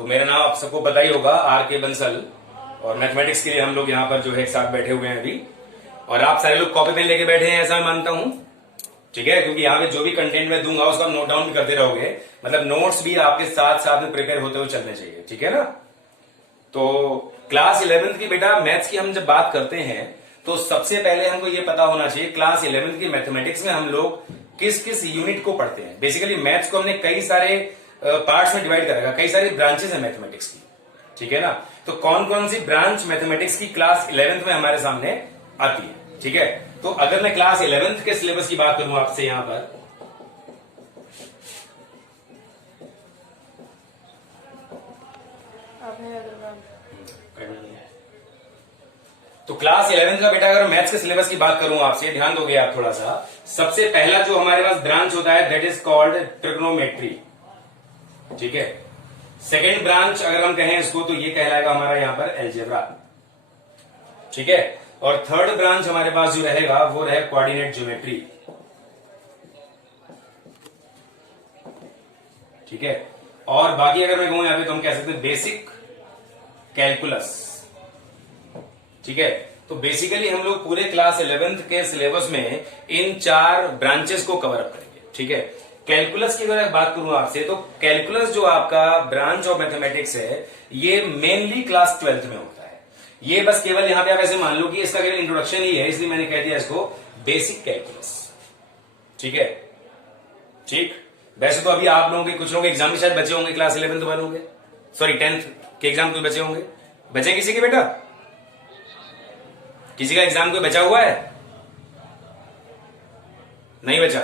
तो मेरा नाम आप सबको पता ही होगा, आर के बंसल। और मैथमेटिक्स के लिए हम लोग यहाँ पर जो है एक साथ बैठे हुए हैं अभी, और आप सारे लोग कॉपी पेन लेके बैठे हैं ऐसा मैं मानता हूँ, ठीक है। क्योंकि यहाँ पे जो भी कंटेंट मैं दूंगा उसका नोट डाउन भी करते रहोगे, मतलब नोट्स भी आपके साथ साथ में प्रिपेयर होते हुए चलने चाहिए, ठीक है ना। तो क्लास 11th की बेटा मैथ्स की हम जब बात करते हैं तो सबसे पहले हमको ये पता होना चाहिए क्लास 11th की मैथमेटिक्स में हम लोग किस किस यूनिट को पढ़ते हैं। बेसिकली मैथ्स को हमने कई सारे पार्ट्स में डिवाइड करेगा, कई सारी ब्रांचेस है मैथमेटिक्स की, ठीक है ना। तो कौन कौन सी ब्रांच मैथमेटिक्स की क्लास 11th में हमारे सामने आती है, ठीक है। तो अगर मैं क्लास 11th के सिलेबस की बात करूं आपसे यहां पर, तो क्लास 11th का बेटा अगर मैथ्स के सिलेबस की बात करूं आपसे, ध्यान दोगे आप थोड़ा सा। सबसे पहला जो हमारे पास ब्रांच होता है दैट इज कॉल्ड ट्रिग्नोमेट्री, ठीक है। सेकेंड ब्रांच अगर हम कहें इसको तो ये कहलाएगा हमारा यहां पर अलजेब्रा, ठीक है। और थर्ड ब्रांच हमारे पास जो रहेगा वो रहे कोऑर्डिनेट ज्योमेट्री, ठीक है। और बाकी अगर मैं कहूं यहां पे तो हम कह सकते हैं बेसिक कैलकुलस, ठीक है। तो बेसिकली हम लोग पूरे क्लास 11th के सिलेबस में इन चार ब्रांचेस को कवर अप करेंगे, ठीक है। कैलकुलस की अगर बात करूं आपसे तो कैलकुलस जो आपका ब्रांच ऑफ मैथमेटिक्स है ये मेनली क्लास 12th में होता है। ये बस केवल यहां पे आप ऐसे मान लो कि इसका केवल इंट्रोडक्शन ही है, इसलिए मैंने कह दिया इसको बेसिक कैलकुलस, ठीक है। ठीक, वैसे तो अभी आप लोगों के कुछ लोगों के एग्जाम भी शायद बचे होंगे क्लास 11th वालों के, सॉरी 10th के एग्जाम कुछ बचे होंगे। बचे किसी के बेटा? किसी का एग्जाम कोई बचा हुआ है? नहीं बचा?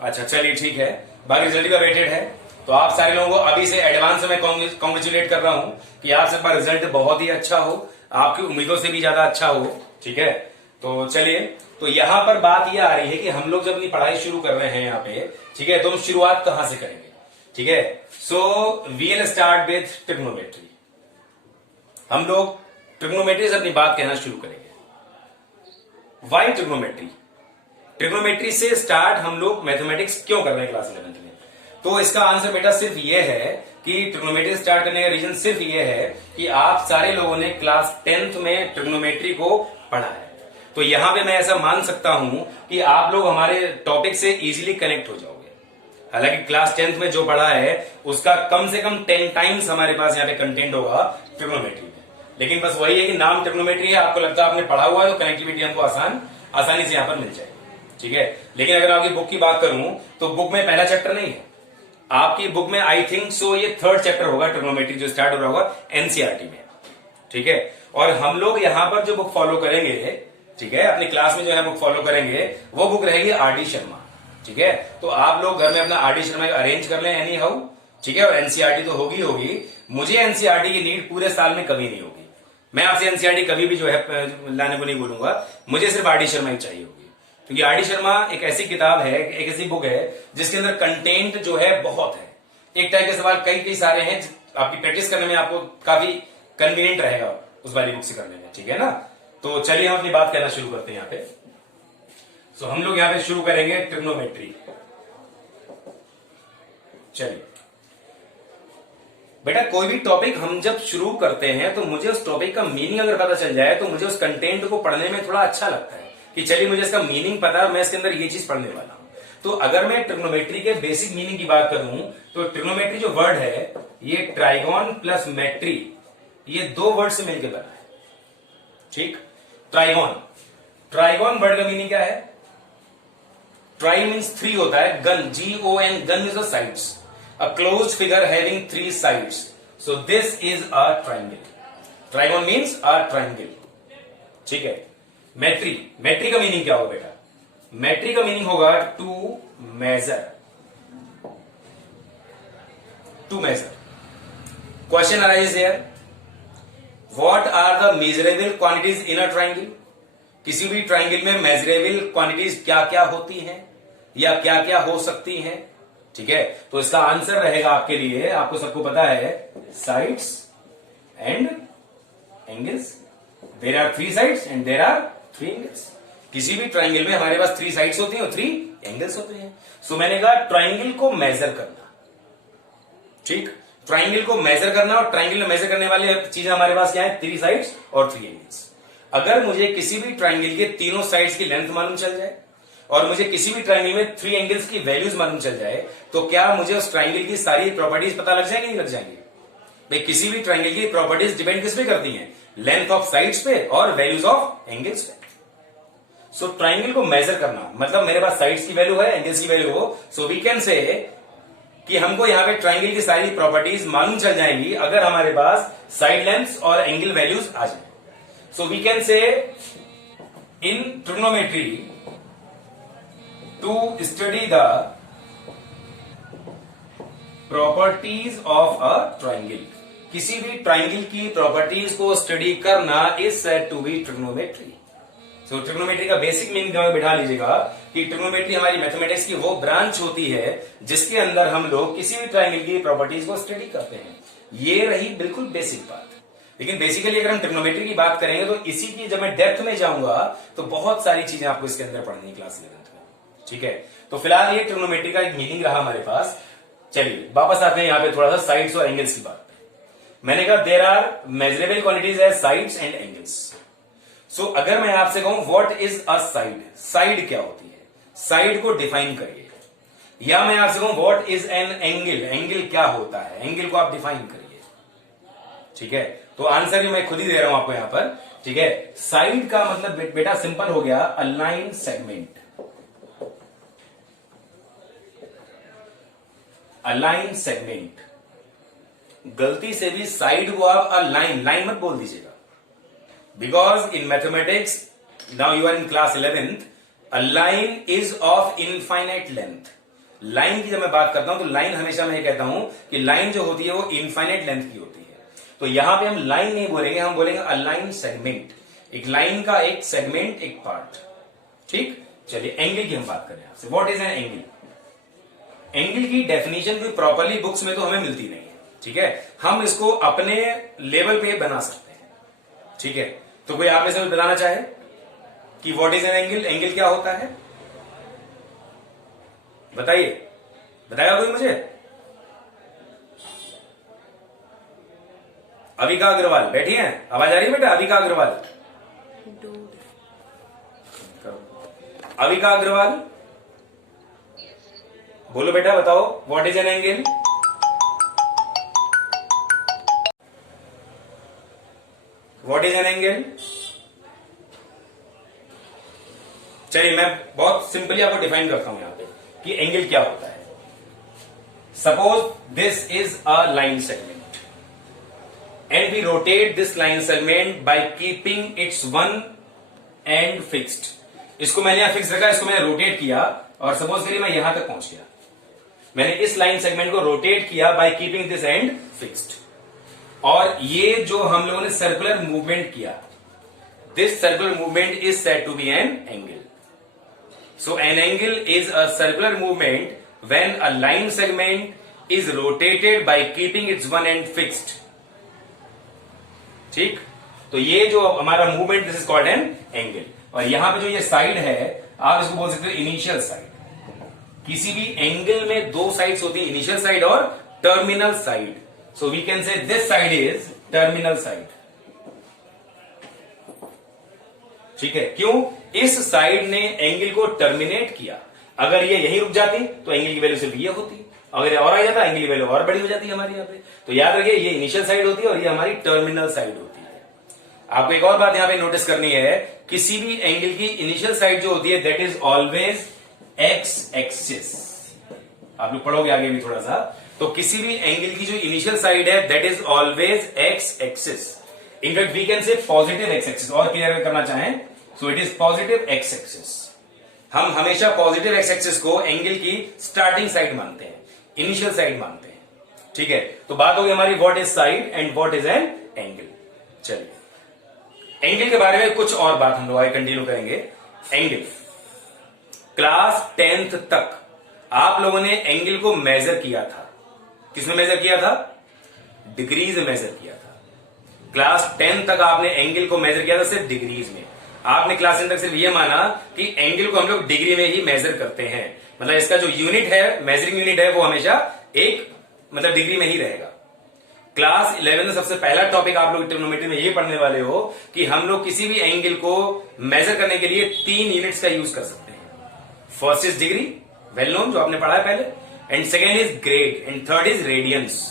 अच्छा चलिए ठीक है, बाकी रिजल्ट का वेटेड है। तो आप सारे लोगों को अभी से एडवांस में कॉन्ग्रेचुलेट कर रहा हूं कि आप सबका रिजल्ट बहुत ही अच्छा हो, आपकी उम्मीदों से भी ज्यादा अच्छा हो, ठीक है। तो चलिए, तो यहां पर बात यह आ रही है कि हम लोग जब अपनी पढ़ाई शुरू कर रहे हैं यहाँ पे, ठीक है, तो हम शुरुआत कहां से करेंगे, ठीक है। So we will start with trigonometry. हम लोग ट्रिग्नोमेट्री से अपनी बात कहना शुरू करेंगे। Why trigonometry? ट्रिग्नोमेट्री से स्टार्ट हम लोग मैथमेटिक्स क्यों कर रहे हैं क्लास 11th में? तो इसका आंसर बेटा सिर्फ ये है कि ट्रिग्नोमेट्री स्टार्ट करने का रीजन सिर्फ ये है कि आप सारे लोगों ने क्लास 10th में ट्रिग्नोमेट्री को पढ़ा है। तो यहां पे मैं ऐसा मान सकता हूं कि आप लोग हमारे टॉपिक से इजीली कनेक्ट हो जाओगे। हालांकि क्लास 10th में जो पढ़ा है उसका कम से कम 10 टाइम्स हमारे पास यहाँ पे कंटेंट होगा ट्रिग्नोमेट्री में, लेकिन बस वही है कि नाम ट्रिग्नोमेट्री है, आपको लगता है आपने पढ़ा हुआ है तो कनेक्टिविटी हमको आसानी से यहां पर मिल जाएगी, ठीक है। लेकिन अगर आपकी बुक की बात करूं तो बुक में पहला चैप्टर नहीं है आपकी बुक में, आई थिंक सो ये थर्ड चैप्टर होगा ट्रिग्नोमेट्री जो स्टार्ट हो रहा होगा एनसीईआरटी में, ठीक है। और हम लोग यहां पर जो बुक फॉलो करेंगे, ठीक है, अपनी क्लास में जो है बुक फॉलो करेंगे वो बुक रहेगी आर.डी. शर्मा, ठीक है। तो आप लोग घर में अपना आर.डी. शर्मा अरेंज कर लें एनी हाउ, ठीक है। और एनसीईआरटी तो होगी। मुझे एनसीईआरटी की नीड पूरे साल में कभी नहीं होगी, मैं आपसे एनसीईआरटी कभी भी जो है लाने को नहीं बोलूंगा, मुझे सिर्फ आर.डी. शर्मा ही चाहिए होगी। क्योंकि आर.डी. शर्मा एक ऐसी किताब है, एक ऐसी बुक है जिसके अंदर कंटेंट जो है बहुत है, एक टाइप के सवाल कई सारे हैं, आपकी प्रैक्टिस करने में आपको काफी कन्वीनियंट रहेगा उस वाली बुक से करने में, ठीक है ना। तो चलिए हम अपनी बात करना शुरू करते हैं यहाँ पे। सो हम लोग यहाँ पे शुरू करेंगे ट्रिग्नोमेट्री। चलिए बेटा, कोई भी टॉपिक हम जब शुरू करते हैं तो मुझे उस टॉपिक का मीनिंग अगर पता चल जाए तो मुझे उस कंटेंट को पढ़ने में थोड़ा अच्छा लगता है कि चलिए मुझे इसका मीनिंग पता है, मैं इसके अंदर ये चीज पढ़ने वाला हूं। तो अगर मैं ट्रिग्नोमेट्री के बेसिक मीनिंग की बात करूं तो ट्रिग्नोमेट्री जो वर्ड है ये ट्राइगोन प्लस मेट्री, ये दो वर्ड से मिलकर बना है, ठीक। ट्राइगोन वर्ड का मीनिंग क्या है? ट्राई मीन्स 3 होता है, gun, GON, gun is the sides, a closed figure having 3 sides, so this is a triangle. Trigon means a triangle, ठीक है। मेट्री का मीनिंग क्या होगा बेटा? मेट्री का मीनिंग होगा to measure. Question arise here, what are the measurable quantities in a triangle? किसी भी ट्राइंगल में मेजरेबल क्वांटिटीज क्या क्या होती हैं या क्या क्या हो सकती हैं, ठीक है। तो इसका आंसर रहेगा आपके लिए, आपको सबको पता है, sides and angles. There are 3 sides and there are 3 angles. किसी भी ट्राइंगल में हमारे पास 3 साइड्स होती हैं और 3 एंगल्स होते हैं। सो मैंने कहा ट्राइंगल को मेजर करना, ठीक, ट्राइंगल को मेजर करना, और ट्राइंगल में मेजर करने वाली चीजें हमारे पास क्या है, 3 साइड्स और 3 एंगल्स। अगर मुझे किसी भी ट्राइंगल के तीनों साइड्स की लेंथ मालूम चल जाए और मुझे किसी भी ट्राइंगल में 3 एंगल्स की वैल्यूज मालूम चल जाए, तो क्या मुझे उस ट्राइंगल की सारी प्रॉपर्टीज पता लग जाएंगी, नहीं लग जाएंगी? भाई किसी भी ट्राइंगल की प्रॉपर्टीज डिपेंड किस पे करती हैं, लेंथ ऑफ साइड्स पे और वैल्यूज ऑफ एंगल्स पे। सो ट्राइंगल को मेजर करना मतलब मेरे पास साइड्स की वैल्यू है, एंगल्स की वैल्यू हो, सो वी कैन से कि हमको यहां पे ट्राइंगल की सारी प्रॉपर्टीज मालूम चल जाएंगी अगर हमारे पास साइड लेंथ्स और एंगल वैल्यूज आ जाए। So we can say in trigonometry to study the properties of a triangle, किसी भी ट्राइंगल की प्रॉपर्टीज को स्टडी करना is said to be trigonometry. So trigonometry का बेसिक मीनिंग दिमाग में बिठा लीजिएगा कि ट्रिग्नोमेट्री हमारी मैथमेटिक्स की वो ब्रांच होती है जिसके अंदर हम लोग किसी भी ट्राइंगल की प्रॉपर्टीज को स्टडी करते हैं। ये रही बिल्कुल बेसिक बात। लेकिन बेसिकली अगर हम ट्रिग्नोमेट्री की बात करेंगे तो इसी की जब मैं डेप्थ में जाऊंगा तो बहुत सारी चीजें आपको इसके अंदर पढ़नी है क्लास 11th में, ठीक है। तो फिलहाल ये ट्रिग्नोमेट्री का एक मीनिंग रहा हमारे पास। चलिए वापस आते हैं यहाँ पे थोड़ा सा साइड्स और एंगल्स की बात पे। मैंने कहा there are measurable quantities as sides and angles. So अगर मैं आपसे कहूं what is a side, side क्या होती है, साइड को डिफाइन करिए। या मैं आपसे कहूं what is an angle, angle क्या होता है, एंगल को आप डिफाइन करिए, ठीक है। तो आंसर भी मैं खुद ही दे रहा हूं आपको यहां पर, ठीक है। साइड का मतलब बेटा सिंपल हो गया, अ लाइन सेगमेंट, अ लाइन सेगमेंट। गलती से भी साइड को आप अ लाइन, लाइन मत बोल दीजिएगा, because in mathematics now you are in class 11th, a line is of infinite length। Line की जब मैं बात करता हूं तो लाइन हमेशा मैं ये कहता हूं कि लाइन जो होती है वो इनफाइनाइट लेंथ की होती है। तो यहां पे हम लाइन नहीं बोलेंगे, हम बोलेंगे अ लाइन सेगमेंट, एक लाइन का एक सेगमेंट, एक पार्ट, ठीक। चलिए एंगल की हम बात करें आपसे, what is an angle. Angle की डेफिनेशन कोई प्रॉपरली बुक्स में तो हमें मिलती नहीं है, ठीक है। हम इसको अपने लेवल पे बना सकते हैं, ठीक है। तो कोई आप में से बताना चाहे कि what is an angle, angle क्या होता है, बताइए, बताएगा कोई मुझे। अविका अग्रवाल बैठी हैं, आवाज आ रही है बेटा, अविका अग्रवाल, अविका अग्रवाल बोलो बेटा, बताओ what is an angle. What is an angle. चलिए मैं बहुत सिंपली आपको डिफाइन करता हूं यहां पे कि एंगल क्या होता है। Suppose this is a line segment and we rotate this line segment by keeping its one end fixed. इसको मैंने यहां फिक्स रखा, इसको मैंने रोटेट किया और सपोज करिए मैं यहां तक पहुंच गया। मैंने इस लाइन सेगमेंट को रोटेट किया by keeping this end fixed, और ये जो हम लोगों ने सर्कुलर मूवमेंट किया, this circular movement is said to be an angle. So an angle is a circular movement when a line segment is rotated by keeping its one end fixed, ठीक। तो ये जो हमारा movement, this is called an angle. और यहां पे जो ये साइड है आप इसको बोल सकते हो इनिशियल साइड। किसी भी एंगल में दो साइड्स होती है, इनिशियल साइड और terminal side. So we can say this side is terminal side, ठीक है। क्यों, इस साइड ने एंगल को टर्मिनेट किया। अगर ये यहीं रुक जाती तो एंगल की वैल्यू सिर्फ ये होती, अगर और आ जाता एंगल की वैल्यू और बड़ी हो जाती है हमारी यहाँ पे। तो याद रखिए ये इनिशियल साइड होती है और ये हमारी टर्मिनल साइड होती है। आपको एक और बात यहाँ पे नोटिस करनी है, किसी भी एंगल की इनिशियल साइड जो होती है that is always x axis. आप लोग पढ़ोगे आगे भी थोड़ा सा, तो किसी भी एंगल की जो इनिशियल साइड है that is always x axis. In fact we can say positive x axis, और क्लियर करना चाहें so it is positive x axis. हम हमेशा पॉजिटिव एक्स एक्सिस को एंगल की स्टार्टिंग साइड मानते हैं, इनिशियल साइड मानते हैं, ठीक है। तो बात होगी हमारी what is side and what is an angle. चलिए एंगल के बारे में कुछ और बात हम लोग आगे कंटिन्यू करेंगे। एंगल क्लास 10th तक आप लोगों ने एंगल को मेजर किया था, किसमें मेजर किया था, डिग्रीज में मेजर किया था। क्लास 10 तक आपने एंगल को मेजर किया था सिर्फ डिग्रीज में। आपने क्लास 10 तक सिर्फ ये माना कि एंगल को हम लोग डिग्री में ही मेजर करते हैं, मतलब इसका जो यूनिट है, मेजरिंग यूनिट है, वो हमेशा एक मतलब डिग्री में ही रहेगा। क्लास 11 में सबसे पहला टॉपिक आप लोग ट्रिग्नोमेट्री में ये पढ़ने वाले हो कि हम लोग किसी भी एंगल को मेजर करने के लिए 3 यूनिट्स का यूज कर सकते हैं। First is degree, well known, जो आपने पढ़ा है पहले, and second is grade, and third is radians.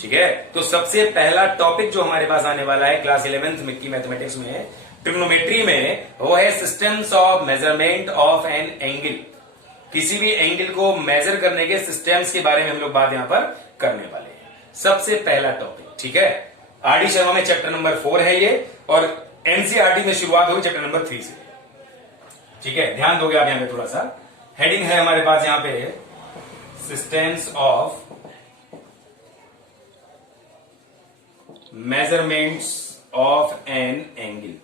ठीक है, तो सबसे पहला टॉपिक जो हमारे पास आने वाला है क्लास 11 में की मैथमेटिक्स में, ट्रिग्नोमेट्री में, वो है systems of measurement of an angle. किसी भी एंगल को मेजर करने के सिस्टम्स के बारे में हम लोग बात यहां पर करने वाले हैं। सबसे पहला टॉपिक, ठीक है, आर डी शर्मा में चैप्टर नंबर 4 है ये, और एनसीईआरटी में शुरुआत होगी चैप्टर नंबर 3 से। ठीक है, ध्यान दोगे आप यहां पे थोड़ा सा। हेडिंग है हमारे पास यहां पे systems of measurements of an angle.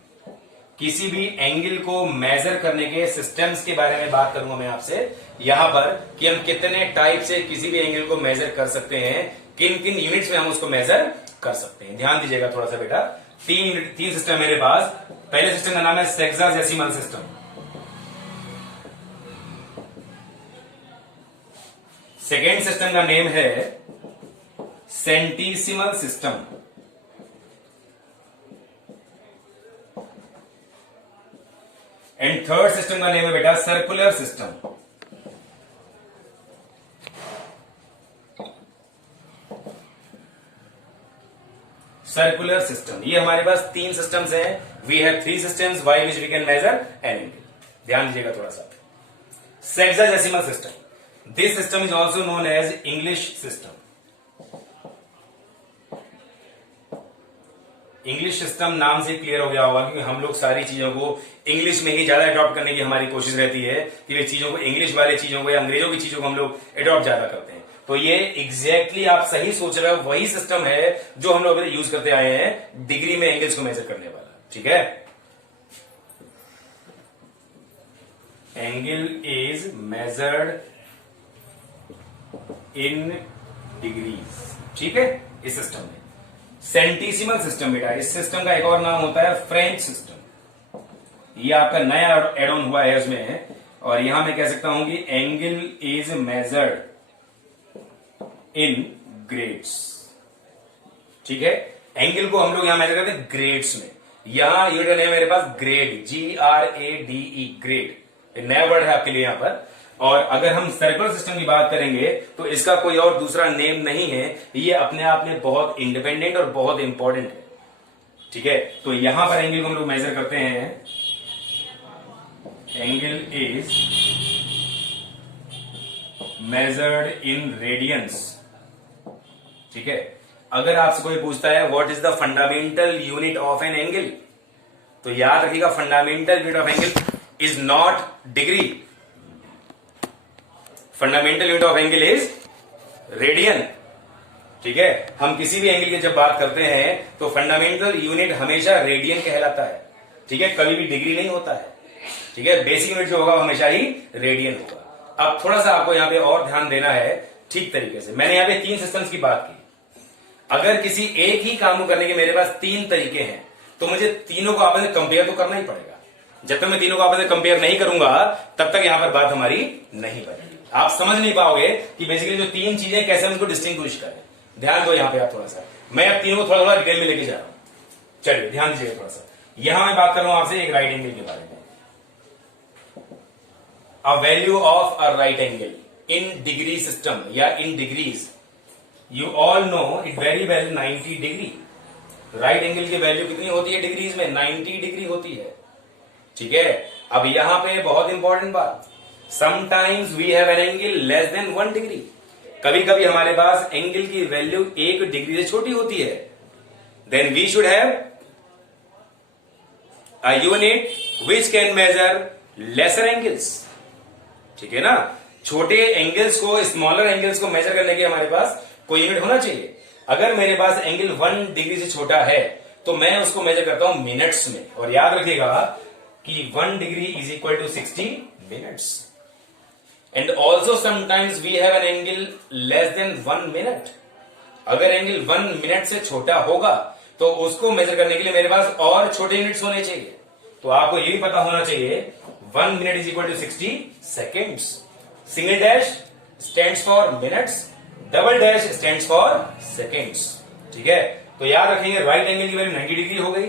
किसी भी एंगल को मेजर करने के सिस्टम्स के बारे में बात करूंगा मैं आपसे यहां पर, कि हम कितने टाइप से किसी भी एंगल को मेजर कर सकते हैं, किन किन यूनिट्स में हम उसको मेजर कर सकते हैं। ध्यान दीजिएगा थोड़ा सा बेटा। तीन सिस्टम मेरे पास। पहले सिस्टम का नाम है सेक्साडेसिमल सिस्टम। सेकेंड सिस्टम का नेम है centesimal system. And third system का नेम है बेटा सर्कुलर सिस्टम। सर्कुलर सिस्टम, ये हमारे पास 3 सिस्टम्स हैं। We have 3 systems by which we can measure an angle. ध्यान दीजिएगा थोड़ा सा। Sexadecimal system, this system is also known as English system. English system नाम से क्लियर हो गया होगा, क्योंकि हम लोग सारी चीजों को इंग्लिश में ही ज्यादा अडॉप्ट करने की हमारी कोशिश रहती है कि वे चीजों को, इंग्लिश वाले चीजों को या अंग्रेजों की चीजों को हम लोग अडॉप्ट ज्यादा करते हैं। तो ये एग्जैक्टली आप सही सोच रहे हो, वही सिस्टम है जो हम लोग अभी यूज करते आए हैं डिग्री में एंगल्स को मेजर करने वाला। ठीक है, angle is measured in degrees. ठीक है, इस सिस्टम में सेंटीसिमल सिस्टम बेटा, इस सिस्टम का एक और नाम होता है फ्रेंच सिस्टम। ये आपका नया एड ऑन हुआ है इसमें, और यहां मैं कह सकता हूं कि angle is measured in grades. ठीक है, एंगल को हम लोग यहां मेजर करते हैं ग्रेड्स में। यहां यूनिट है मेरे पास ग्रेड, GRADE, ग्रेड, नया वर्ड है आपके लिए यहां पर। और अगर हम सर्कुलर सिस्टम की बात करेंगे तो इसका कोई और दूसरा नेम नहीं है, ये अपने आप में बहुत इंडिपेंडेंट और बहुत इंपॉर्टेंट है। ठीक है, तो यहां पर एंगल को हम लोग मेजर करते हैं, angle is measured in radiance. ठीक है, अगर आपसे कोई पूछता है what is the fundamental unit of an angle, तो याद रखिएगा fundamental unit of angle is not degree, fundamental unit of angle is radian. ठीक है, हम किसी भी एंगल की जब बात करते हैं तो फंडामेंटल यूनिट हमेशा रेडियन कहलाता है। ठीक है, कभी भी डिग्री नहीं होता है। ठीक है, बेसिक यूनिट जो होगा वो हमेशा ही रेडियन होगा। अब थोड़ा सा आपको यहां पे और ध्यान देना है ठीक तरीके से। मैंने यहां पे 3 सिस्टम्स की बात की। अगर किसी एक ही काम को करने के मेरे पास 3 तरीके हैं, तो मुझे तीनों को आपस में कंपेयर तो करना ही पड़ेगा। जब तक मैं तीनों को आपस में कंपेयर नहीं करूंगा तब तक यहां पर बात हमारी नहीं बनेगी। आप समझ नहीं पाओगे कि बेसिकली जो 3 चीजें कैसे हम उसको डिस्टिंग्विश करें। ध्यान दो यहां पे आप थोड़ा सा, मैं अब तीनों को थोड़ा थोड़ा डिटेल में लेके जा रहा हूं। चलिए ध्यान दीजिएगा थोड़ा सा। यहां मैं बात कर रहा हूं आपसे एक राइट एंगल के बारे में। A value of a right angle in degree system या in degrees, you all know it very well 90 degree. Right angle की वैल्यू कितनी होती है डिग्रीज में? 90 डिग्री होती है। ठीक है, अब यहां पे बहुत इंपॉर्टेंट बात, sometimes we have an angle less than 1 degree. कभी कभी हमारे पास एंगल की वैल्यू 1 डिग्री से छोटी होती है। Then we should have a unit which can measure lesser angles. ठीक है ना, छोटे एंगल्स को, स्मॉलर एंगल्स को मेजर करने के हमारे पास कोई यूनिट होना चाहिए। अगर मेरे पास एंगल 1 डिग्री से छोटा है तो मैं उसको मेजर करता हूं मिनट्स में। और याद रखिएगा कि 1 degree is equal to 60 minutes. And also sometimes we have an angle less than 1 minute. अगर एंगल 1 मिनट से छोटा होगा तो उसको मेजर करने के लिए मेरे पास और छोटे यूनिट्स होने चाहिए। तो आपको ये भी पता होना चाहिए 1 minute is equal to 60 seconds. Single dash stands for minutes, double dash stands for seconds. ठीक है, तो याद रखेंगे राइट एंगल की वैल्यू 90 डिग्री हो गई।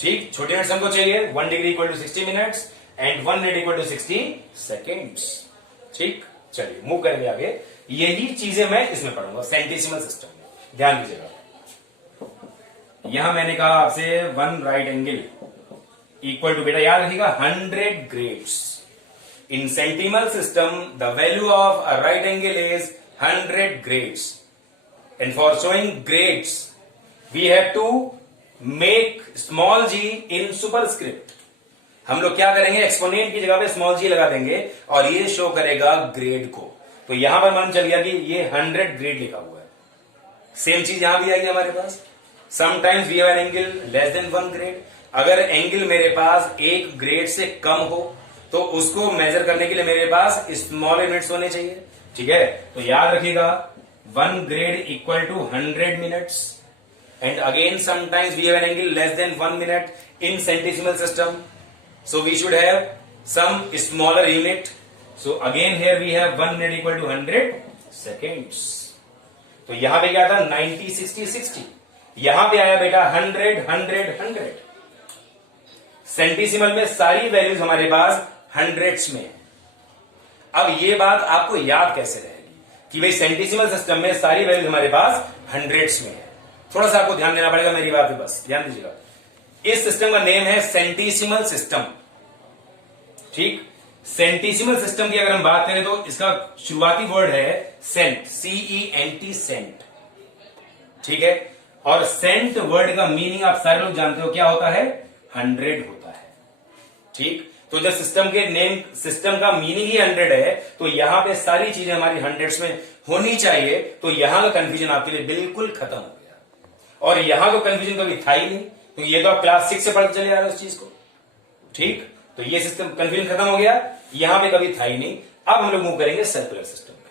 ठीक, छोटे मिनट्स हमको चाहिए, 1 degree equal to 60 minutes and 1 minute equal to 60 seconds. ठीक, चलिए मूव करेंगे आगे। यही चीजें मैं इसमें पढ़ूंगा सेंटिसिमल सिस्टम में, ध्यान दीजिएगा। यहां मैंने कहा आपसे 1 राइट एंगल इक्वल टू, बेटा याद रखिएगा, 100 grades. In centesimal system the value of a right angle is 100 grades, and for showing grades we have to make small g in superscript। हम लोग क्या करेंगे, एक्सपोनेंट की जगह पे स्मॉल जी लगा देंगे और ये शो करेगा ग्रेड को। तो यहां पर मालूम चल गया कि ये 100 ग्रेड लिखा हुआ है। सेम चीज यहां भी आएगी हमारे पास। Sometimes we have an angle less than 1 grade. अगर एंगल मेरे पास 1 ग्रेड से कम हो तो उसको मेजर करने के लिए मेरे पास स्मॉल यूनिट्स होने चाहिए। ठीक है, तो याद रखिएगा 1 grade equal to 100 minutes and again sometimes we have an angle less than 1 minute in centesimal system, so we should have some smaller unit. So again here we have 1 minute equal to 100 seconds. तो यहां पे क्या था, 90 60 60, यहां पे आया बेटा 100 100 100। सेंटिसिमल में सारी वैल्यूज हमारे पास हंड्रेड्स में है। अब ये बात आपको याद कैसे रहेगी कि भाई सेंटिसिमल सिस्टम में सारी वैल्यूज हमारे पास हंड्रेड्स में है। थोड़ा सा आपको ध्यान देना पड़ेगा मेरी बात पे, बस ध्यान दीजिएगा। इस सिस्टम का नेम है सेंटिसिमल सिस्टम। ठीक, सेंटिसिमल सिस्टम की अगर हम बात करें तो इसका शुरुआती वर्ड है सेंट, CENT, सेंट। ठीक है, और सेंट वर्ड का मीनिंग आप सारे लोग जानते हो क्या होता है, 100 होता है। ठीक, तो जब सिस्टम के नेम, सिस्टम का मीनिंग ही 100 है तो यहां पे सारी चीजें हमारी हंड्रेड्स में होनी चाहिए। तो यहां का कंफ्यूजन आपके लिए बिल्कुल खत्म हो गया और यहां का कंफ्यूजन कभी था ही नहीं। तो ये तो आप क्लास 6 से पढ़ते चले आ रहे हो उस चीज को। ठीक, तो ये सिस्टम कंफ्यूजन खत्म हो गया, यहां पे कभी था ही नहीं। अब हम लोग मूव करेंगे सर्कुलर सिस्टम पे।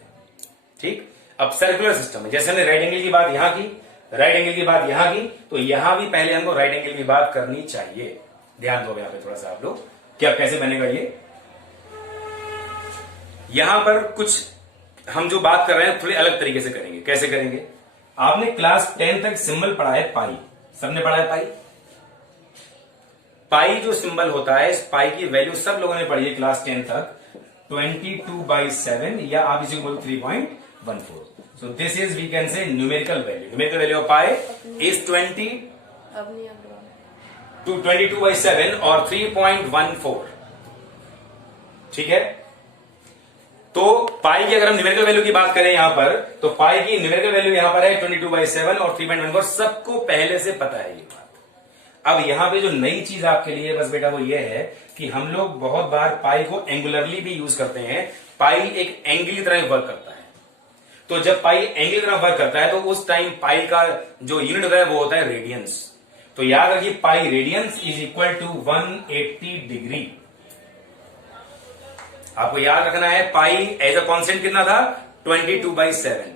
ठीक, अब सर्कुलर सिस्टम में जैसे हमने राइट एंगल की बात यहां की, राइट एंगल की बात यहां की, तो यहां भी पहले हमको राइट एंगल की बात करनी चाहिए। ध्यान दो यहां पे थोड़ा सा आप लोग, क्या कैसे बनेगा ये। यहां पर कुछ हम जो बात कर रहे हैं थोड़ी अलग तरीके से करेंगे। कैसे करेंगे, आपने क्लास 10 तक सिंबल पढ़ा है पाई, सबने पढ़ा है पाई। पाई जो सिंबल होता है, इस पाई की वैल्यू सब लोगों ने पढ़ी है क्लास 10 तक, 22/7 या आप इसे बोलो 3.14। So this is we can say numerical value. Numerical value of pi is 22/7 और 3.14। ठीक है, तो पाई की अगर हम न्यूमेरिकल वैल्यू की बात करें यहां पर, तो पाई की न्यूमेरिकल वैल्यू यहां पर है 22/7 और 3.14। सबको पहले से पता है ये बात। अब यहां पे जो नई चीज आपके लिए बस बेटा वो ये है कि हम लोग बहुत बार पाई को एंगुलरली भी यूज करते हैं। पाई एक एंगल की तरह वर्क करता है। तो जब पाई एंगल की तरह वर्क करता है तो उस टाइम पाई का जो यूनिट होता है वो होता है रेडियंस। तो याद रखिए pi radians is equal to 180 degree. आपको याद रखना है पाई एज अ कांस्टेंट कितना था, 22/7।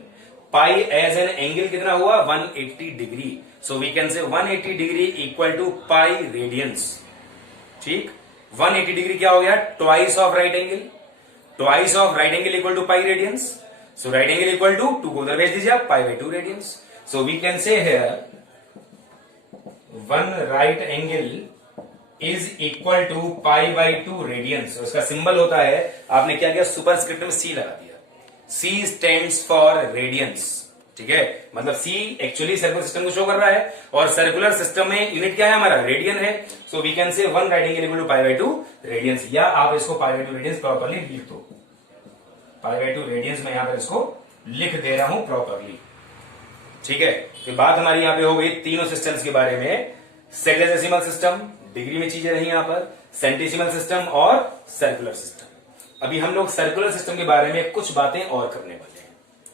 पाई एज एन एंगल कितना हुआ, 180 degree. So we can say 180 degree equal to pi radians. ठीक, 180 डिग्री क्या हो गया, twice of right angle. Twice of right angle equal to pi radians. So right angle equal to 2 को उधर भेज दीजिए आप, π/2 radians. So we can say here 1 right angle is equal to π/2 radians. उसका सिंबल होता है, आपने क्या किया, सुपरस्क्रिप्ट में C लगा दिया। C stands for radians. ठीक है, मतलब C एक्चुअली सर्कुलर सिस्टम को शो कर रहा है और सर्कुलर सिस्टम में यूनिट क्या है हमारा, रेडियन है। So we can say 1 right angle equal to π/2 radians, या आप इसको π/2 रेडियंस प्रॉपरली लिख दो। π/2 रेडियंस में यहां पर इसको लिख दे रहा हूं प्रॉपरली। ठीक है, तो बात हमारी यहां पे हो गई तीनों सिस्टम्स के बारे में। सेक्टेसिमल सिस्टम, डिग्री में चीजें रही यहां पर, सेंटिसिमल सिस्टम और सर्कुलर सिस्टम। अभी हम लोग सर्कुलर सिस्टम के बारे में कुछ बातें और करने वाले हैं।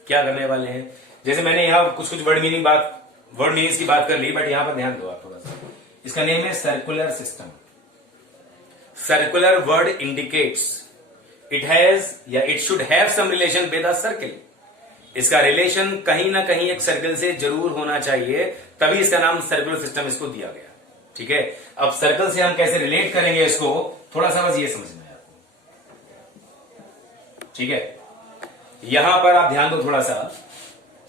क्या करने वाले हैं, जैसे मैंने यहां कुछ वर्ड मीनिंग्स की बात कर ली, बट यहां पर ध्यान दो आप थोड़ा सा। इसका नेम है circular system. Circular word indicates it has या it should have some relation with a circle. इसका रिलेशन कहीं ना कहीं एक सर्कल से जरूर होना चाहिए, तभी इसका नाम सर्कुलर सिस्टम इसको दिया गया। ठीक है, अब सर्कल से हम कैसे रिलेट करेंगे इसको, थोड़ा सा बस ये समझना है आपको। ठीक है, यहां पर आप ध्यान दो थोड़ा सा,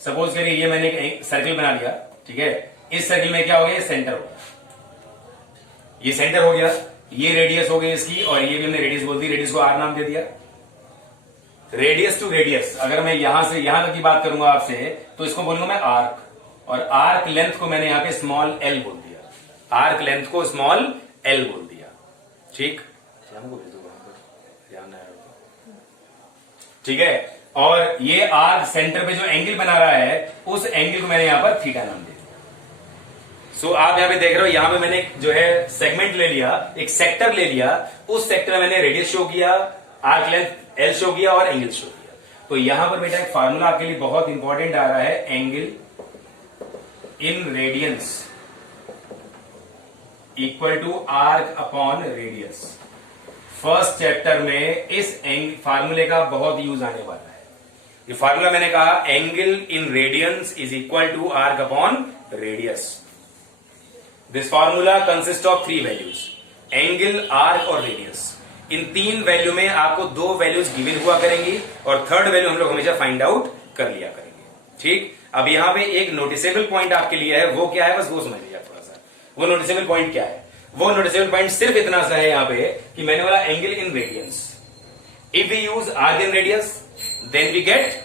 सपोज करिए ये मैंने एक सर्किल बना लिया, ठीक है, इस सर्किल में क्या हो गया, सेंटर हो गया, ये सेंटर हो गया, ये रेडियस हो गई इसकी, और ये भी हमने रेडियस बोल दी, रेडियस को आर नाम दे दिया। रेडियस टू रेडियस, अगर मैं यहां से यहां तक की बात करूंगा आपसे, तो इसको बोलूंगा मैं आर्क, और आर्क लेंथ को मैंने यहां पे स्मॉल एल बोल दिया, आर्क लेंथ को स्मॉल एल बोल दिया, ठीक, ठीक है। और ये आर्क सेंटर पे जो एंगल बना रहा है, उस एंगल को मैंने यहां पर थीटा नाम दे दिया। सो आप यहां पे देख रहे हो, यहां पे मैंने जो है सेगमेंट ले लिया, एक सेक्टर ले लिया, उस सेक्टर में मैंने रेडियस शो किया, आर्क लेंथ एल शो किया और एंगल शो किया। तो यहां पर बेटा एक फार्मूला आपके लिए बहुत इंपॉर्टेंट आ रहा है, angle in radians equal to arc upon radius. First chapter में इस फार्मूले का बहुत यूज आने वाला है। ये फार्मूला मैंने कहा, angle in radians is equal to arc upon radius. This formula consist of 3 values, angle, arc और रेडियस। इन 3 वैल्यू में आपको 2 वैल्यूज गिवन हुआ करेंगी, और थर्ड वैल्यू हम लोग हमेशा फाइंड आउट कर लिया करेंगे, ठीक। अब यहां पे एक नोटिसेबल पॉइंट आपके लिए है, वो क्या है, बस वो समझ लीजिए थोड़ा सा। वो नोटिसेबल पॉइंट क्या है, वो नोटिसेबल पॉइंट सिर्फ इतना सा है यहां पे कि मैंने बोला angle in radians. If we use arc in radius, then we get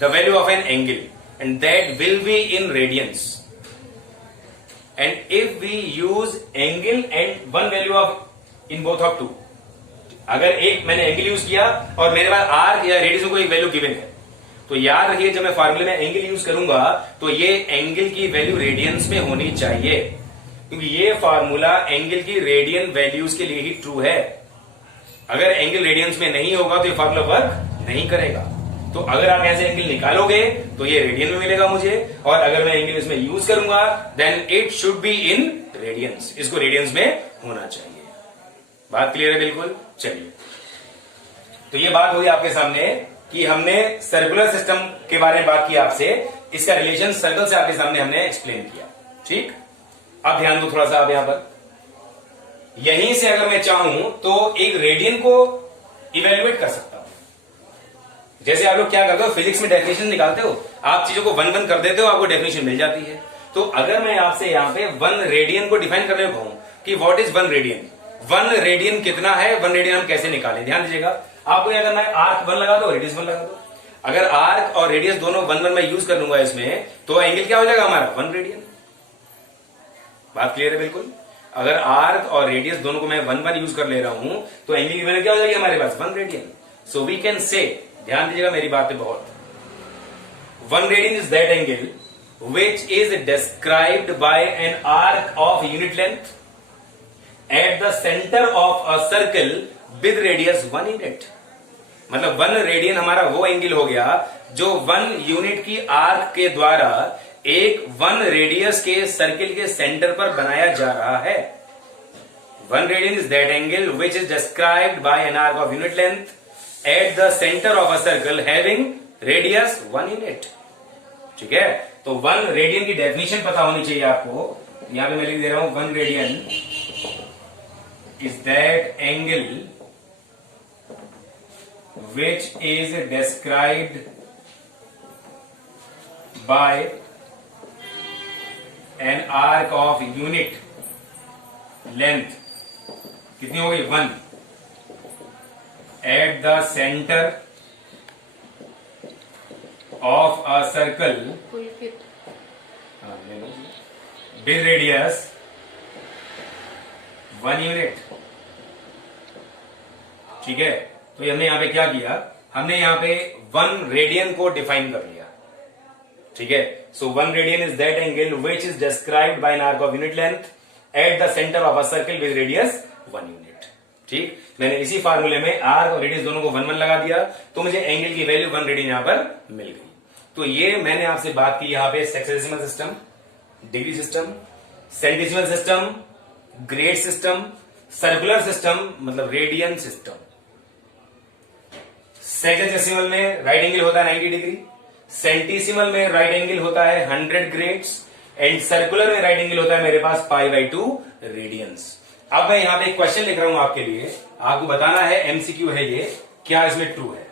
the value of an angle, and that will be in radians. And if we use angle and one value of in both of two, अगर एक मैंने angle use किया और मेरे पास arc या radius को एक value given है, तो याद रखिए जब मैं फार्मूले में एंगल यूज करूंगा तो ये एंगल की वैल्यू रेडियंस में होनी चाहिए, क्योंकि ये फार्मूला एंगल की रेडियन वैल्यूज के लिए ही ट्रू है। अगर एंगल रेडियंस में नहीं होगा तो ये फार्मूला वर्क नहीं करेगा। तो अगर आप ऐसे एंगल निकालोगे तो ये रेडियन में मिलेगा मुझे, और अगर मैं एंगल इसमें यूज करूंगा then it should be in radians, इसको रेडियंस में होना चाहिए। बात क्लियर है बिल्कुल। चलिए, तो ये बात हुई आपके सामने कि हमने सर्कुलर सिस्टम के बारे में बात की आपसे, इसका रिलेशन सर्कल से आपके सामने हमने एक्सप्लेन किया, ठीक। अब ध्यान दो थोड़ा सा, अब यहां पर यहीं से अगर मैं चाहूं तो एक रेडियन को इवेल्युएट कर सकता हूं। जैसे आप लोग क्या करते हो, फिजिक्स में डेफिनेशन निकालते हो, आप चीजों को 1 1 कर देते हो, आपको डेफिनेशन मिल जाती है। तो अगर मैं आपसे यहां पे 1 रेडियन को डिफाइन करने को कहूं कि व्हाट इज 1 रेडियन, 1 रेडियन कितना है, 1 रेडियन हम कैसे निकालें, ध्यान दीजिएगा। आपको क्या करना है, आर्क 1 लगा दो, रेडियस 1 लगा दो। अगर आर्क और रेडियस दोनों 1 1 में यूज कर लूंगा इसमें, तो एंगल क्या हो जाएगा हमारा, 1 रेडियन। बात क्लियर है बिल्कुल। अगर आर्क और रेडियस दोनों को मैं 1 1 यूज कर ले रहा हूं तो एंगल की वैल्यू क्या हो जाएगी हमारे पास, 1 radian. So we can say, ध्यान दीजिएगा मेरी बात पे बहुत, 1 radian is that angle which is described by an arc of unit length at the center of a circle with radius 1 unit. मतलब 1 रेडियन हमारा वो एंगल हो गया जो 1 यूनिट की आर्क के द्वारा एक 1 रेडियस के सर्किल के सेंटर पर बनाया जा रहा है। 1 radian is that angle which is described by an arc of unit length at the center of a circle having radius 1 unit, ठीक है। तो 1 रेडियन की डेफिनेशन पता होनी चाहिए आपको। यहां पे मैं लिख दे रहा हूं, 1 radian is that angle which is described by an arc of unit length, कितनी हो गई, 1, at the center of a circle with radius 1 unit, ठीक है। तो हमने यहां पे क्या किया, हमने यहां पे 1 रेडियन को डिफाइन कर लिया, ठीक है। सो 1 radian is that angle which is described by an arc of unit length at the center of a circle with radius 1 unit, ठीक। मैंने इसी फार्मूले में आर्क और रेडियस दोनों को 1 1 लगा दिया, तो मुझे एंगल की वैल्यू 1 रेडियन यहां पर मिल गई। तो ये मैंने आपसे बात की यहां पे sexagesimal system, degree system, centesimal system, grade system, circular system मतलब रेडियन सिस्टम। सेक्सडेसिमल में राइट एंगल होता है 90 डिग्री, सेंटिसिमल में राइट एंगल होता है 100 ग्रेड्स, एंड सर्कुलर में राइट एंगल होता है मेरे पास π/2 रेडियंस। अब मैं यहां पे एक क्वेश्चन लिख रहा हूं आपके लिए, आपको बताना है, एमसीक्यू है ये, क्या इसमें ट्रू है।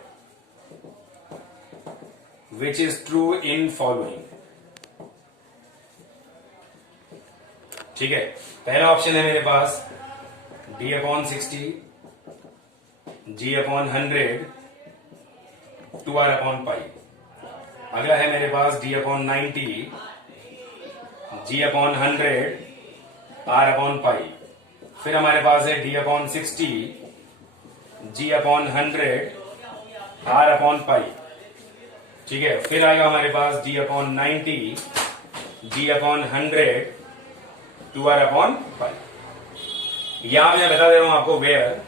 Which is true in following. ठीक है, पहला ऑप्शन है मेरे पास d/60 g/100 2r/π। अगला है मेरे पास d/90 g/100 r/π। फिर हमारे पास है d/60 g/100 r/π। ठीक है, फिर आएगा हमारे पास d/90 g/100 2r/π। यहां मैं बता दे रहा हूं आपको where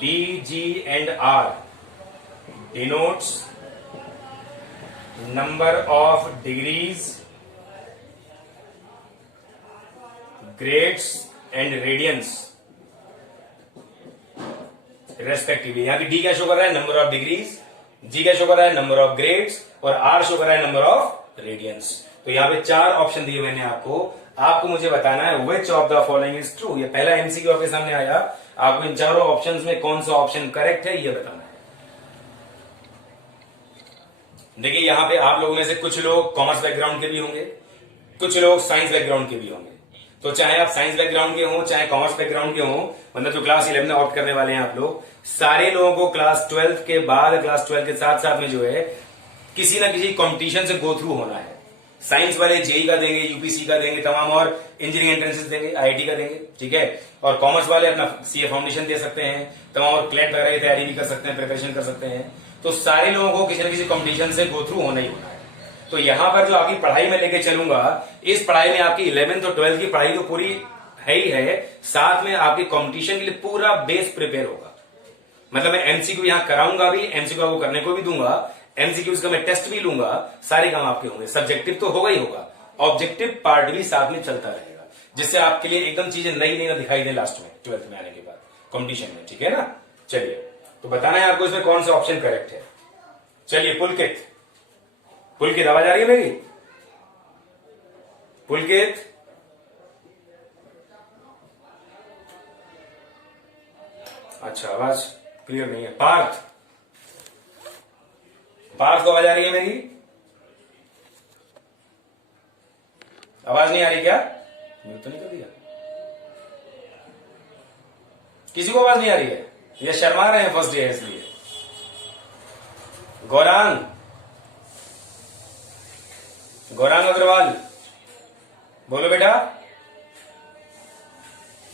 d, g and r denotes number of degrees, grades and radians respectively. यहां की d क्या शो कर रहा है, नंबर ऑफ डिग्रीज, g क्या शो कर रहा है, नंबर ऑफ ग्रेड्स, और r शो कर रहा है नंबर ऑफ रेडियंस। तो यहां पे 4 ऑप्शन दिए मैंने आपको मुझे बताना है which of the following is true. ये पहला एमसीक्यू आपके सामने आया, आपको इन चारों ऑप्शंस में कौन सा ऑप्शन करेक्ट है ये बताना है। देखिए यहां पे आप लोगों में से कुछ लोग कॉमर्स बैकग्राउंड के भी होंगे, कुछ लोग साइंस बैकग्राउंड के भी होंगे। तो चाहे आप साइंस बैकग्राउंड के हो चाहे कॉमर्स बैकग्राउंड के हो, मतलब जो क्लास 11 में ऑप्ट करने वाले हैं आप लोग, सारे लोगों को क्लास 12 के बाद, क्लास 12 के साथ साथ में जो है किसी ना किसी कंपटीशन से गो थ्रू होना है। साइंस वाले जेई का देंगे, यूपीसी का देंगे तमाम, और इंजीनियरिंग एंट्रेंसेस देंगे, आईआईटी का देंगे। ठीक है, और कॉमर्स वाले अपना सीए फाउंडेशन दे सकते हैं तमाम, और क्लेट वगैरह की तैयारी भी कर सकते हैं, प्रिपरेशन कर सकते हैं। तो सारे लोगों को किसी न किसी कंपटीशन से गो थ्रू होना ही होना है। तो यहां पर जो आपकी पढ़ाई में लेके चलूंगा, इस पढ़ाई में आपकी 11th और 12th की पढ़ाई तो पूरी है ही है, साथ में आपके कंपटीशन के लिए पूरा बेस प्रिपेयर होगा। मतलब मैं एमसीक्यू यहां कराऊंगा भी, एमसीक्यू आपको करने को भी दूंगा, एमसीक्यूज का मैं टेस्ट भी लूंगा, सारे काम आपके होंगे। सब्जेक्टिव तो होगा ही होगा, ऑब्जेक्टिव पार्ट भी साथ में चलता रहेगा, जिससे आपके लिए एकदम चीजें नई नई ना दिखाई दे लास्ट में 12th में आने के बाद कंपटीशन में। ठीक है ना, चलिए तो बताना है आपको इसमें कौन सा ऑप्शन करेक्ट है। चलिए पुलकित, पुलकित आवाज आ रही है मेरी? पुलकित, अच्छा आवाज क्लियर नहीं है। पार्थ, पार्थ को आवाज आ रही है मेरी? आवाज नहीं आ रही क्या? म्यूट तो नहीं कर दिया? किसी को आवाज नहीं आ रही है? ये शर्मा रहे हैं, फर्स्ट डे है इसलिए। गौरांग, गौरांग अग्रवाल बोलो बेटा।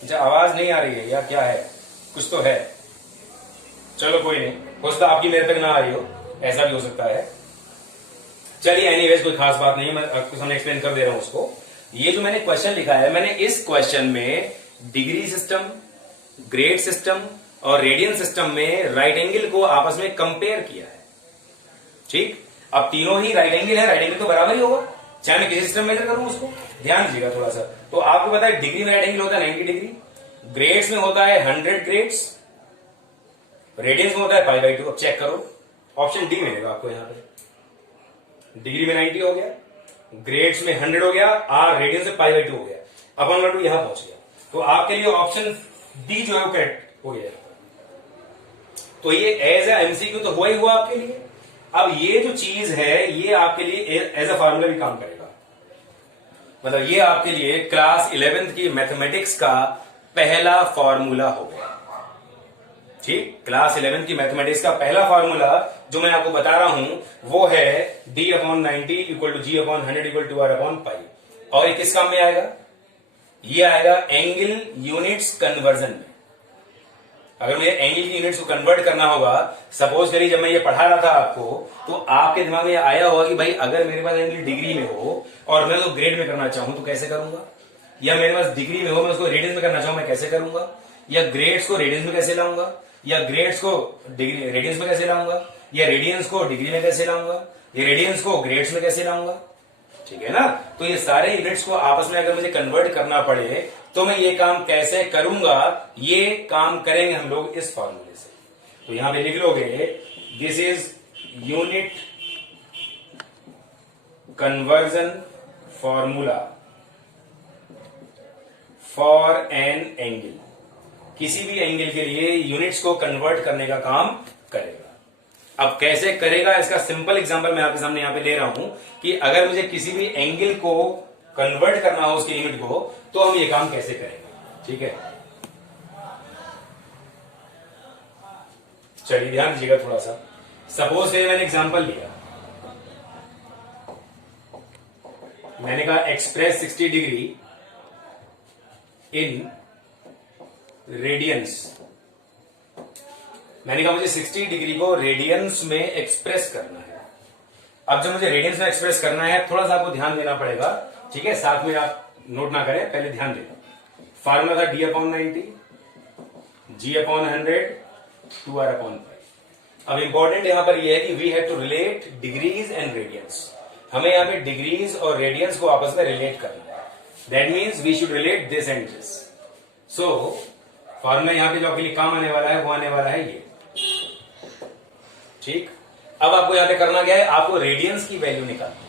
अच्छा आवाज नहीं आ रही है या क्या है, कुछ तो है। चलो कोई नहीं, हो सकता आपकी मेरे तक ना आ रही हो, ऐसा भी हो सकता है। चलिए एनीवेज कोई खास बात नहीं, मैं आपको सामने एक्सप्लेन कर दे रहा हूं उसको। ये जो मैंने क्वेश्चन लिखा है, मैंने इस क्वेश्चन में डिग्री सिस्टम, ग्रेड सिस्टम और रेडियन सिस्टम में राइट एंगल को आपस में कंपेयर किया है। ठीक, अब तीनों ही राइट एंगल है, राइट एंगल तो बराबर ही होगा, चाहे मैं किसी सिस्टम मेजर करूं उसको। ध्यान दीजिएगा थोड़ा सा। तो आपको पता है डिग्री में राइट एंगल होता है 90 डिग्री, ग्रेड्स में होता है 100 ग्रेड्स, रेडियंस में होता है π/2। अब चेक करो, ऑप्शन डी मिलेगा आपको यहां पे। डिग्री में 90 हो गया, ग्रेड्स में 100 हो गया, आर रेडियंस में π/2 हो गया, अपन 2 यहां पहुंच गया। तो आपके लिए ऑप्शन डी जो है वो करेक्ट हो गया। तो ये एज ए एमसीक्यू तो हुआ ही हुआ आपके लिए। अब ये जो चीज है ये आपके लिए एज ए फार्मूला भी काम करेगा। मतलब ये आपके लिए क्लास 11th की मैथमेटिक्स का पहला फॉर्मूला हो गया। ठीक, क्लास 11th की मैथमेटिक्स का पहला फॉर्मूला जो मैं आपको बता रहा हूं वो है d/90 = g/100 = 2r/π। और ये किस काम में आएगा? ये आएगा एंगल यूनिट्स कन्वर्जन में। अगर मुझे एंगल की यूनिट्स को कन्वर्ट करना होगा, सपोज करिए जब मैं ये पढ़ा रहा था आपको, तो आपके दिमाग में आया होगा कि भाई अगर मेरे पास एंगल डिग्री में हो और मैं उसको ग्रेड में करना चाहूं तो कैसे करूंगा, या मेरे पास डिग्री में हो मैं उसको रेडियंस में करना चाहूं मैं कैसे करूंगा, या ग्रेड्स को रेडियंस में कैसे लाऊंगा, या ग्रेड्स को डिग्री रेडियंस में कैसे लाऊंगा, या रेडियंस को डिग्री में कैसे लाऊंगा, या रेडियंस को ग्रेड्स में कैसे लाऊंगा। ठीक है ना, तो ये सारे यूनिट्स को आपस में अगर मुझे कन्वर्ट करना पड़े तो मैं ये काम कैसे करूंगा, ये काम करेंगे हम लोग इस फॉर्मूले से। तो यहां पे लिख लोगे this is unit conversion formula for an angle. किसी भी एंगल के लिए यूनिट्स को कन्वर्ट करने का काम करेगा। अब कैसे करेगा इसका सिंपल एग्जांपल मैं आपके सामने यहां पे ले रहा हूं कि अगर मुझे किसी भी एंगल को कन्वर्ट करना हो उसकी लिमिट को, तो हम ये काम कैसे करेंगे। ठीक है, चलिए ध्यान दीजिएगा थोड़ा सा। सपोज से मैंने एग्जांपल लिया, मैंने कहा एक्सप्रेस 60 डिग्री इन रेडियंस। मैंने कहा मुझे 60 डिग्री को रेडियंस में एक्सप्रेस करना है। अब जब मुझे रेडियंस में एक्सप्रेस करना है, थोड़ा सा आपको ध्यान देना पड़ेगा। ठीक है, साथ में आप नोट ना करें, पहले ध्यान देना। फार्मूला था d/90, g/100, 2r/5। अब इंपॉर्टेंट यहां पर यह है कि we have to relate degrees and radians. हमें यहां पे डिग्रीज और रेडियंस को आपस में रिलेट करना है। That means we should relate this and this. So formula यहां पे जो आपके लिए काम आने वाला है वो आने वाला है ये। ठीक, अब आपको यहां पे करना क्या है, आपको रेडियंस की वैल्यू निकालनी।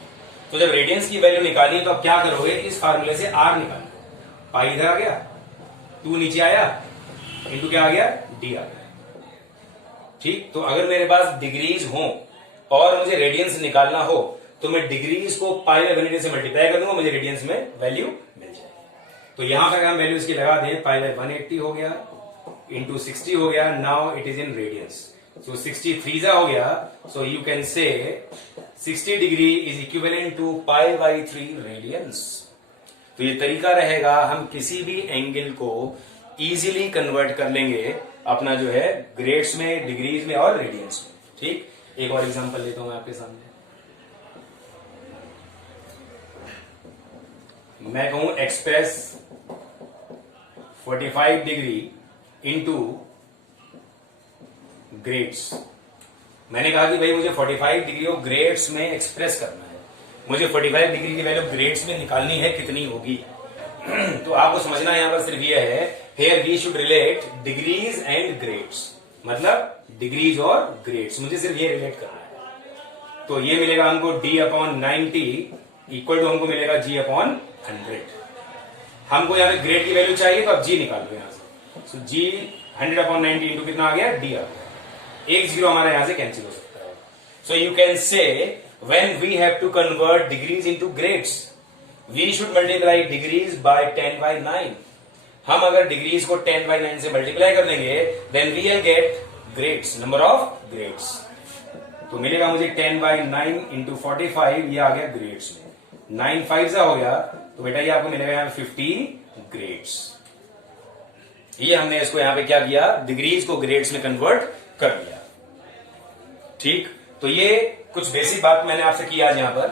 तो जब रेडियंस की वैल्यू निकाली तो आप क्या करोगे, इस फार्मूले से आर निकालना। पाई इधर आ गया, 2 नीचे आया, इंटू क्या आ गया, डी आ गया। ठीक, तो अगर मेरे पास डिग्रीज हो और मुझे रेडियंस निकालना हो तो मैं डिग्रीज को पाई बाय 180 से मल्टीप्लाई कर दूंगा, मुझे रेडियंस में वैल्यू मिल जाएगी। तो यहां पर हम वैल्यू इसकी लगा दें, पाई बाय 180 हो गया इंटू 60 हो गया। Now it is in radiance. So 60 3 हो गया, so you can say 60 degree is equivalent to pi by 3 radians. तो ये तरीका रहेगा, हम किसी भी एंगल को इजीली कन्वर्ट कर लेंगे अपना जो है ग्रेड्स में, डिग्रीज में और रेडियंस में। ठीक, एक और एग्जांपल लेता हूं मैं आपके सामने। मैं कहूं एक्सप्रेस 45 डिग्री इंटू ग्रेड्स। मैंने कहा कि भाई मुझे 45 डिग्री को ग्रेड्स में एक्सप्रेस करना है, मुझे 45 डिग्री की वैल्यू ग्रेड्स में निकालनी है, कितनी होगी। तो आपको समझना यहां पर सिर्फ ये है, here we should relate degrees and grades, मतलब डिग्रीज और ग्रेड्स, मुझे सिर्फ ये रिलेट करना है। तो ये मिलेगा हमको d/90 इक्वल टू हमको मिलेगा g/100। हमको यहां पे ग्रेड की वैल्यू चाहिए तो अब g निकाल दो यहां से। सो g 100/90 इंटू कितना आ गया, d आ गया। एक जीरो हमारा यहां से कैंसिल हो सकता है। So you can say when we have to convert degrees into grades, we should multiply degrees by 10/9। हम अगर डिग्रीज को 10/9 से मल्टीप्लाई कर देंगे, then we will get grades, number of grades. तो मिलेगा मुझे 10/9 इंटू 45, ये आ गया ग्रेड्स में। 9 5 हो गया, तो बेटा ये आपको मिलेगा यहां 50 ग्रेड्स। ये हमने इसको यहां पे क्या किया, डिग्रीज को ग्रेड्स में कन्वर्ट कर दिया। ठीक, तो ये कुछ बेसिक बात मैंने आपसे की आज यहां पर।